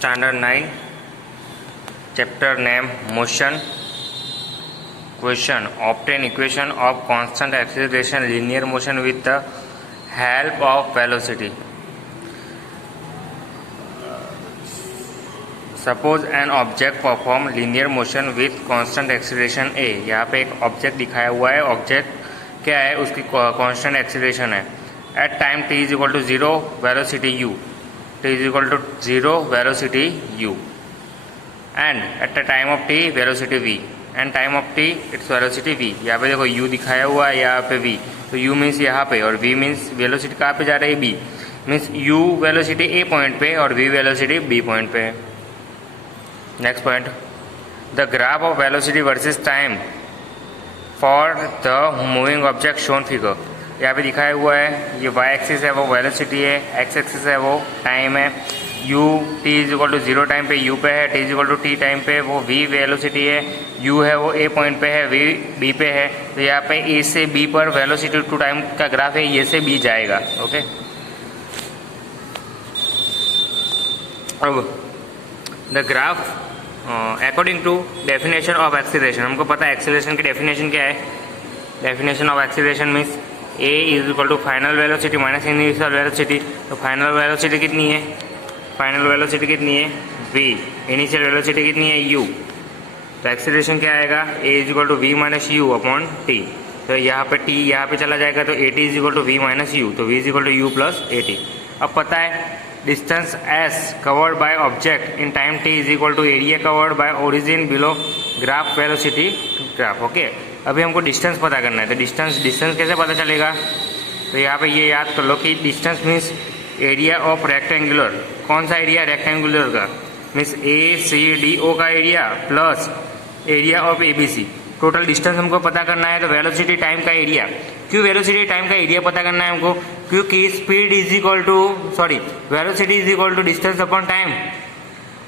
Standard 9, chapter name motion. Question: obtain equation of constant acceleration linear motion with the help of velocity. Suppose an object perform linear motion with constant acceleration a. यहाँ पे एक object दिखाया हुआ है, object क्या है, उसकी constant acceleration है। At time t is equal to 0 velocity u, t is equal to 0 velocity u, and at the time of t velocity v, and time of t its velocity v. यहाँ पे देखो you दिखाया हुआ है, यहाँ पे we, तो you means यहाँ पे और वी मीन्स वेलोसिटी कहाँ पे जा रही है, B. Means u velocity A point पे और वी वेलोसिटी बी पॉइंट पे है। Next point, the graph of velocity versus time for the moving object shown figure. यहाँ पे दिखाया हुआ है, ये वाई एक्सिस है वो वेलोसिटी है, एक्स एक्सिस है वो टाइम है। U t is equal to 0 time पे यू पे है, t is equal to t time पे वो वी वेलोसिटी है, यू है वो ए पॉइंट पे है, वी बी पे है। तो यहाँ पे ए से बी पर वेलोसिटी टू टाइम का ग्राफ है, ये से बी जाएगा। ओके, अब the graph according to definition of acceleration. हमको पता है एक्सीलरेशन की डेफिनेशन क्या है। Definition of acceleration means a is equal to final velocity minus initial velocity. तो फाइनल वेलोसिटी कितनी है, फाइनल वेलोसिटी कितनी है, वी। इनिशियल वेलोसिटी कितनी है, यू। तो एक्सीलरेशन क्या आएगा, a is equal to v minus u upon t. तो यहाँ पे टी यहाँ पे चला जाएगा, तो a t is equal to v minus u, तो v is equal to u plus a t. अब पता है distance s covered by object in time t is equal to area covered by origin below graph velocity graph. Okay, अभी हमको distance पता करना है, तो डिस्टेंस कैसे पता चलेगा। तो यहाँ पे ये याद कर लो कि distance means area of rectangular. कौन सा एरिया, रेक्टेंगुलर का, means A C D O का area plus area of A B C. Total distance हमको पता करना है, तो वेलोसिटी टाइम का एरिया। क्यों वेलोसिटी टाइम का एरिया पता करना है हमको, क्योंकि speed is equal to velocity is equal to distance upon time.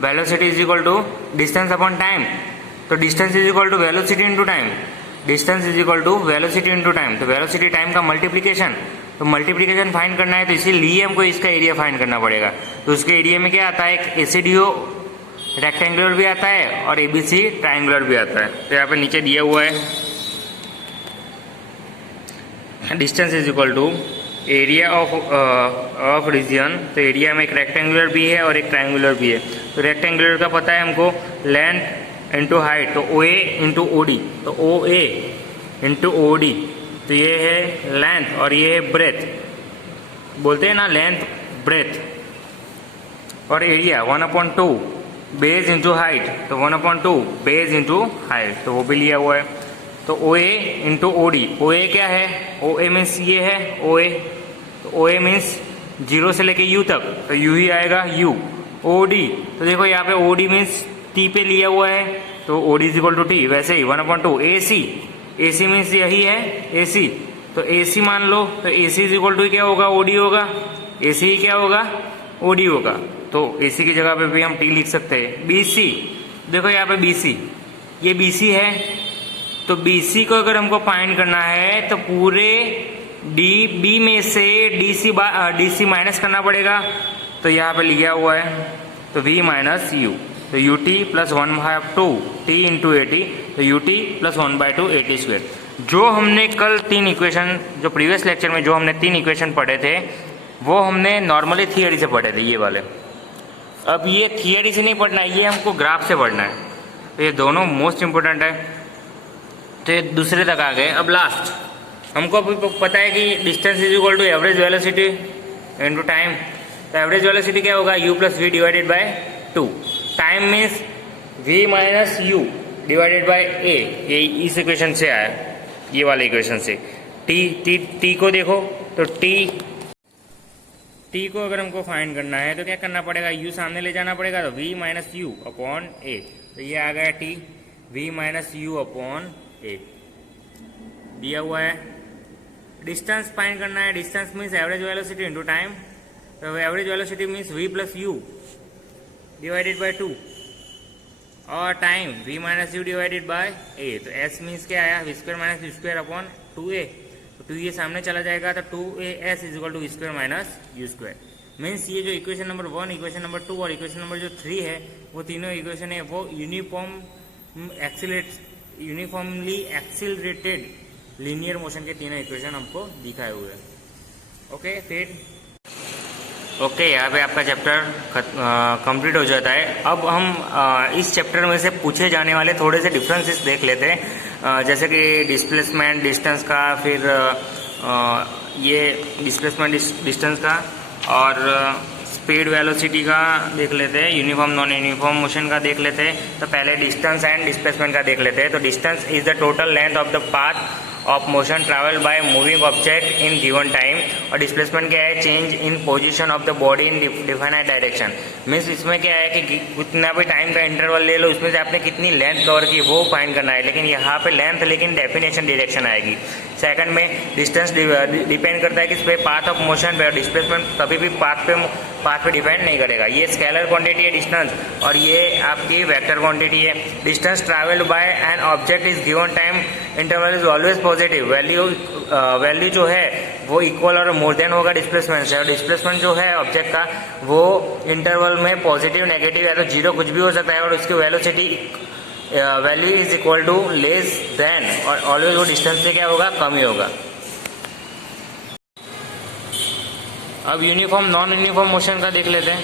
Velocity is equal to distance upon time, तो distance is equal to velocity into time, distance is equal to velocity into time. तो velocity time का multiplication, तो multiplication find करना है, तो इसीलिए हमको इसका एरिया फाइंड करना पड़ेगा। तो उसके एरिया में क्या आता है, एक एसीडीओ रेक्टेंगुलर भी आता है और एबीसी ट्राइंगुलर भी आता है। तो यहाँ पे नीचे दिया हुआ है distance is equal to area of region. तो एरिया में एक रेक्टेंगुलर भी है और एक ट्राइंगुलर भी है। तो रेक्टेंगुलर का पता है हमको लेंथ इंटू हाइट, तो ओ ए इंटू ओ डी, तो ओ ए इंटू ओ डी। तो ये है लेंथ और ये है ब्रेथ, बोलते हैं ना लेंथ ब्रेथ। और एरिया 1/2 बेस इंटू हाइट, तो 1/2 बेस इंटू हाइट, तो वो भी लिया हुआ है। तो ओ ए इंटू ओ डी, ओ ए क्या है, ओ ए मीन्स ये है ओ ए, तो ओ ए मीन्स 0 से लेके यू तक, तो यू ही आएगा यू। ओ डी, तो देखो यहाँ पे ओ डी मीन्स टी पे लिया हुआ है, तो O D is equal to t. वैसे ही 1/2 ए सी, ए सी मीन्स यही है ए सी, तो ए सी मान लो, तो ए सी इज इक्वल टू क्या होगा, ओ डी होगा। ए सी क्या होगा, ओ डी होगा। तो ए सी की जगह पे भी हम टी लिख सकते हैं। बी सी, देखो यहाँ पे बी सी, ये बी सी है, तो बी सी को अगर हमको फाइंड करना है तो पूरे डी बी में से डी सी माइनस करना पड़ेगा। तो यहाँ पे लिखा हुआ है, तो वी माइनस यू, तो u t plus 1/2 t into a t, तो u t plus 1/2 a t square. जो हमने कल 3 इक्वेशन, जो प्रीवियस लेक्चर में जो हमने 3 इक्वेशन पढ़े थे, वो हमने नॉर्मली थियरी से पढ़े थे, ये वाले। अब ये थियरी से नहीं पढ़ना है, ये हमको ग्राफ से पढ़ना है। तो ये दोनों मोस्ट इंपोर्टेंट है। तो ये दूसरे तक आ गए। अब लास्ट हमको अभी पता है कि distance is equal to average velocity into time. तो एवरेज वेलोसिटी क्या होगा, u plus v divided by 2। Time means v minus u divided by a। ये इस इक्वेशन से आया, ये वाले इक्वेशन से। t को देखो, तो t को अगर हमको फाइंड करना है तो क्या करना पड़ेगा, u सामने ले जाना पड़ेगा, तो v minus u upon a। तो ये आ गया t, v minus u upon a दिया हुआ है। डिस्टेंस फाइंड करना है, distance means average velocity into time. तो average velocity means v plus u divided by 2 और time v minus u divided by a। तो s मीन्स क्या आया, v square minus u square upon 2a। तो 2 ये सामने चला जाएगा, तो 2as is equal to v square minus u square. Means ये जो इक्वेशन नंबर 1, इक्वेशन नंबर 2 और इक्वेशन नंबर जो 3 है, वो तीनों इक्वेशन है वो यूनिफॉर्मली एक्सिलरेटेड लीनियर मोशन के तीनों इक्वेशन हमको दिखाए हुए हैं। ओके, फिर ओके, यहाँ पे आपका चैप्टर कंप्लीट हो जाता है। अब हम इस चैप्टर में से पूछे जाने वाले थोड़े से डिफरेंसेस देख लेते हैं, जैसे कि डिस्प्लेसमेंट डिस्टेंस का, फिर ये डिस्प्लेसमेंट डिस्टेंस का और स्पीड वेलोसिटी का देख लेते हैं, यूनिफॉर्म नॉन यूनिफॉर्म मोशन का देख लेते हैं। तो पहले डिस्टेंस एंड डिस्प्लेसमेंट का देख लेते हैं। तो distance is the total length of the path of motion travel by moving object in given time. और डिस्प्लेसमेंट क्या है, change in position of the body in definite direction. Means इसमें क्या है कि कितना भी टाइम का इंटरवल ले लो, उसमें से आपने कितनी लेंथ कवर की वो फाइंड करना है, लेकिन यहाँ पे लेंथ लेकिन डेफिनेशन डायरेक्शन आएगी। सेकंड में डिस्टेंस डिपेंड करता है कि इस पे पाथ ऑफ मोशन पे, डिस्प्लेसमेंट कभी भी पाथ पे डिपेंड नहीं करेगा। ये स्केलर क्वांटिटी है डिस्टेंस, और ये आपकी वेक्टर क्वांटिटी है। Distance travelled bye an object is given time interval is always positive. Value जो है वो इक्वल और मोर देन होगा डिस्प्लेसमेंट से, और डिस्प्लेसमेंट जो है ऑब्जेक्ट का वो इंटरवल में पॉजिटिव, नेगेटिव या तो जीरो कुछ भी हो सकता है, और उसकी velocity value is equal to less than, और ऑलवेज वो डिस्टेंस से क्या होगा, कम ही होगा। अब यूनिफॉर्म नॉन यूनिफॉर्म मोशन का देख लेते हैं।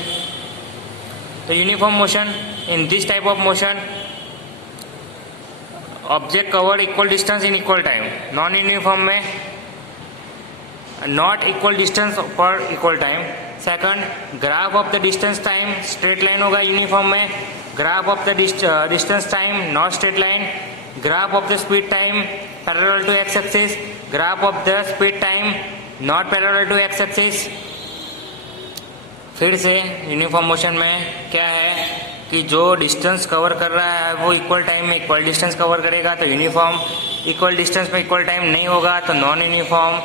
तो uniform motion, in this type of motion object covered equal distance in equal time. Non uniform में नॉट इक्वल डिस्टेंस पर equal time. Second, graph of the distance time straight line होगा uniform में। Graph of the distance time not straight line. Graph of the speed time parallel to x axis. Graph of the speed time not parallel to x axis. फिर से uniform motion में क्या है कि जो distance cover कर रहा है वो इक्वल टाइम में इक्वल डिस्टेंस कवर करेगा, तो यूनिफॉर्म। इक्वल डिस्टेंस में इक्वल टाइम नहीं होगा तो non uniform.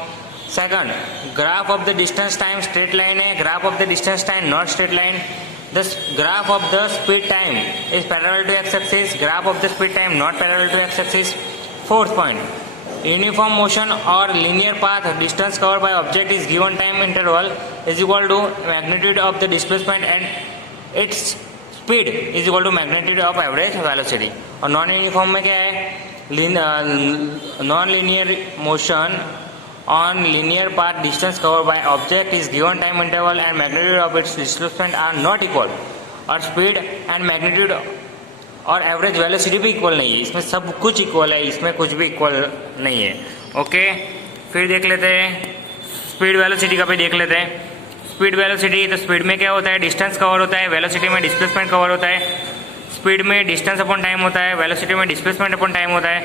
Second, graph of the distance time straight line है। Graph of the distance time not straight line. The graph of the speed time is parallel to x axis. Graph of the speed time not parallel to x axis. Fourth point, uniform motion और linear path distance covered by object is given time interval is equal to magnitude of the displacement and its speed is equal to magnitude of average velocity। और non uniform में क्या है, non linear motion on linear path distance covered by object is given time interval and magnitude of its displacement are not equal। और speed and magnitude और average velocity भी equal नहीं है, इसमें सब कुछ इक्वल है, इसमें कुछ भी इक्वल नहीं है। ओके, फिर देख लेते हैं स्पीड वेलोसिटी का भी देख लेते हैं। स्पीड वेलोसिटी, तो स्पीड में क्या होता है, डिस्टेंस कवर होता है। वेलोसिटी में डिस्प्लेसमेंट कवर होता है। स्पीड में डिस्टेंस अपॉन टाइम होता है। वेलोसिटी में डिस्प्लेसमेंट अपॉन टाइम होता है।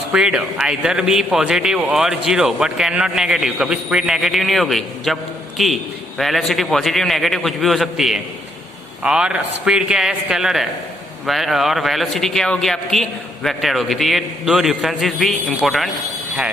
स्पीड आइदर भी पॉजिटिव और zero but can not negative. कभी स्पीड नेगेटिव नहीं होगी, जबकि वेलोसिटी पॉजिटिव नेगेटिव कुछ भी हो सकती है। और स्पीड क्या है, स्केलर है, और वेलोसिटी क्या होगी आपकी, वेक्टर होगी। तो ये दो डिफरेंसेस भी इम्पोर्टेंट है।